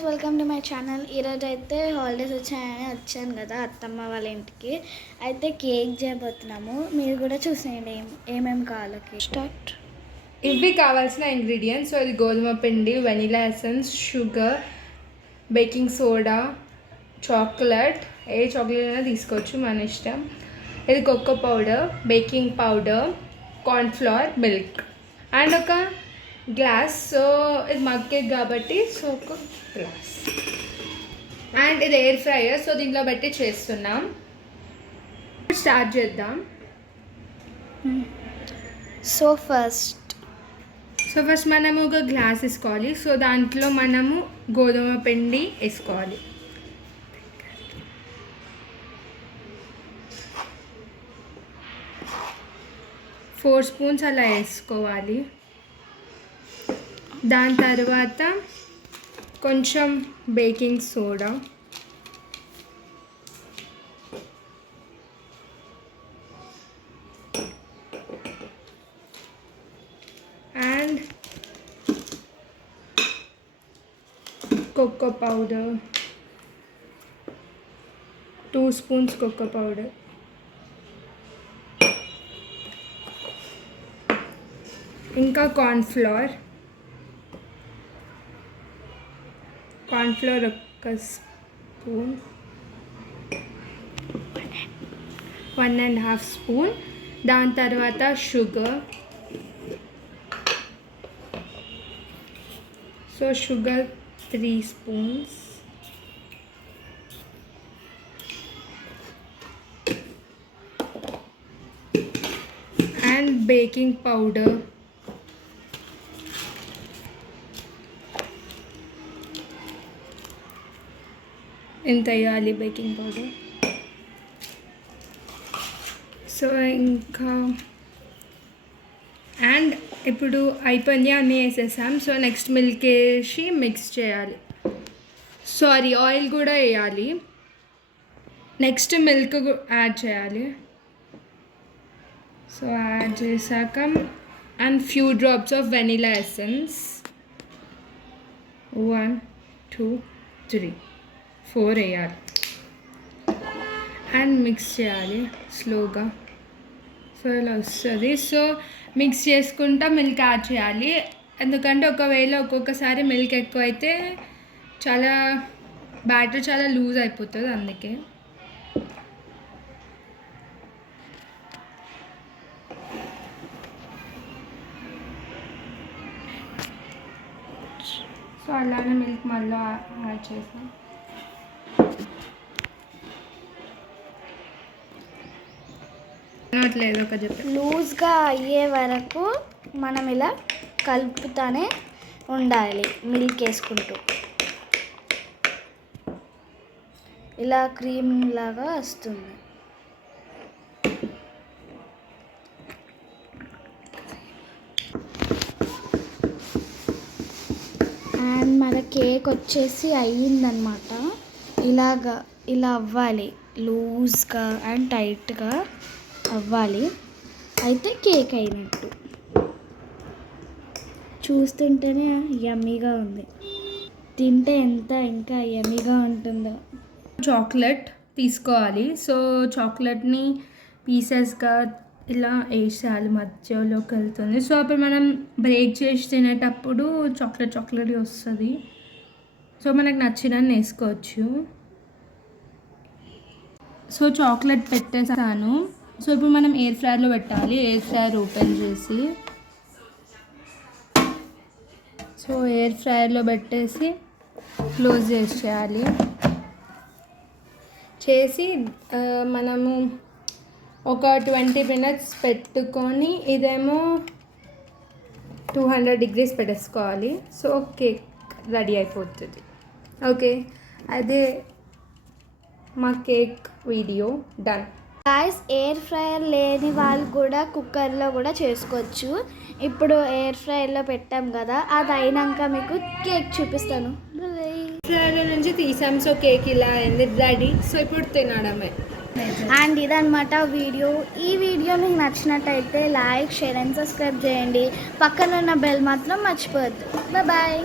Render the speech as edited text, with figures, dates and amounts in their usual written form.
Guys, welcome to my channel. ఈరోజు అయితే holidays వచ్చాయని వచ్చాను కదా అత్తమ్మ వాళ్ళ ఇంటికి. అయితే కేక్ చేయబోతున్నాము. మీరు కూడా చూసేయండి ఏమేమి కావాలో. Cake start. ఇవి కావాల్సిన ఇంగ్రీడియంట్స్. సో ఇది గోధుమ పిండి, vanilla essence, sugar, baking soda, chocolate. ఏ చాక్లెట్ అయినా తీసుకోవచ్చు, మన ఇష్టం. ఇది cocoa powder, baking powder, cornflour, milk and ఒక గ్లాస్. సో ఇది మగ్ కేక్ కాబట్టి సో ఒక గ్లాస్. అండ్ ఇది ఎయిర్ ఫ్రైయర్, సో దీంట్లో బట్టి చేస్తున్నాం. స్టార్ట్ చేద్దాం. సో ఫస్ట్ మనము ఒక గ్లాస్ వేసుకోవాలి. సో దాంట్లో మనము గోధుమ పిండి వేసుకోవాలి. ఫోర్ స్పూన్స్ అలా వేసుకోవాలి. దాని తర్వాత కొంచెం baking soda, and cocoa powder, 2 spoons cocoa powder, ఇంకా కార్న్ఫ్లవర్ ఒక స్పూన్, 1.5 స్పూన్. దాని తర్వాత sugar. So sugar 3 spoons. And baking powder ఎంత వేయాలి బేకింగ్ పౌడర్. సో ఇంకా అండ్ ఇప్పుడు అయిపోయింది, అన్నీ వేసేసాం. సో నెక్స్ట్ మిల్క్ వేసి మిక్స్ చేయాలి. ఆయిల్ కూడా వేయాలి. నెక్స్ట్ మిల్క్ యాడ్ చేయాలి. సో యాడ్ చేశాక and few drops of vanilla essence, 1 2 3 4 వేయాలి. అండ్ మిక్స్ చేయాలి స్లోగా. సో ఇలా వస్తుంది. సో మిక్స్ చేసుకుంటా మిల్క్ యాడ్ చేయాలి. ఎందుకంటే ఒకవేళ ఒక్కొక్కసారి మిల్క్ ఎక్కువ అయితే బ్యాటర్ చాలా లూజ్ అయిపోతుంది, అందుకే. సో అలానే మిల్క్ మళ్ళీ యాడ్ చేసాం. లూజ్గా అయ్యే వరకు మనం ఇలా కలుపుతూనే ఉండాలి. మిల్క్ వేసుకుంటూ ఇలా క్రీమ్ లాగా వస్తుంది. అండ్ మన కేక్ వచ్చేసి అయ్యిందనమాట. ఇలా అవ్వాలి, లూజ్గా అండ్ టైట్గా అవ్వాలి. అయితే కేక్ అయినట్టు. చూస్తుంటేనే యమ్మీగా ఉంది, తింటే ఇంకా యమ్మీగా ఉంటుందో. చాక్లెట్ తీసుకోవాలి. సో చాక్లెట్ని పీసెస్గా ఇలా వేసేయాలి, మధ్యలోకి వెళ్తుంది. సో అప్పుడు మనం బ్రేక్ చేసి తినేటప్పుడు చాక్లెట్ వస్తుంది. సో మనకు నచ్చినన్ని వేసుకోవచ్చు. సో చాక్లెట్ పెట్టేసాను. సో ఇప్పుడు మనం ఎయిర్ ఫ్రైయర్లో పెట్టాలి. ఎయిర్ ఫ్రైయర్ ఓపెన్ చేసి సో ఎయిర్ ఫ్రైయర్లో పెట్టేసి క్లోజ్ చేసేయాలి. చేసి మనము ఒక 20 మినిట్స్ పెట్టుకొని ఇదేమో 200 degrees పెట్టేసుకోవాలి. సో కేక్ రెడీ అయిపోతుంది. ఓకే, అదే మా cake video done. Guys, air fryer లేని వాళ్ళు కూడా కుక్కర్లో కూడా చేసుకోవచ్చు. ఇప్పుడు ఎయిర్ ఫ్రైయర్లో పెట్టాం కదా, అది అయినాక మీకు కేక్ చూపిస్తాను. ఫ్రైయర్ నుంచి తీసాం. సో కేక్ ఇలా అయింది, రెడీ. సో ఇప్పుడు తినడమే. అండ్ ఇదనమాట వీడియో. ఈ వీడియో మీకు నచ్చినట్టయితే లైక్, షేర్ అండ్ సబ్స్క్రైబ్ చేయండి. పక్కన ఉన్న బెల్ మాత్రం మర్చిపోవద్దు. బాయ్.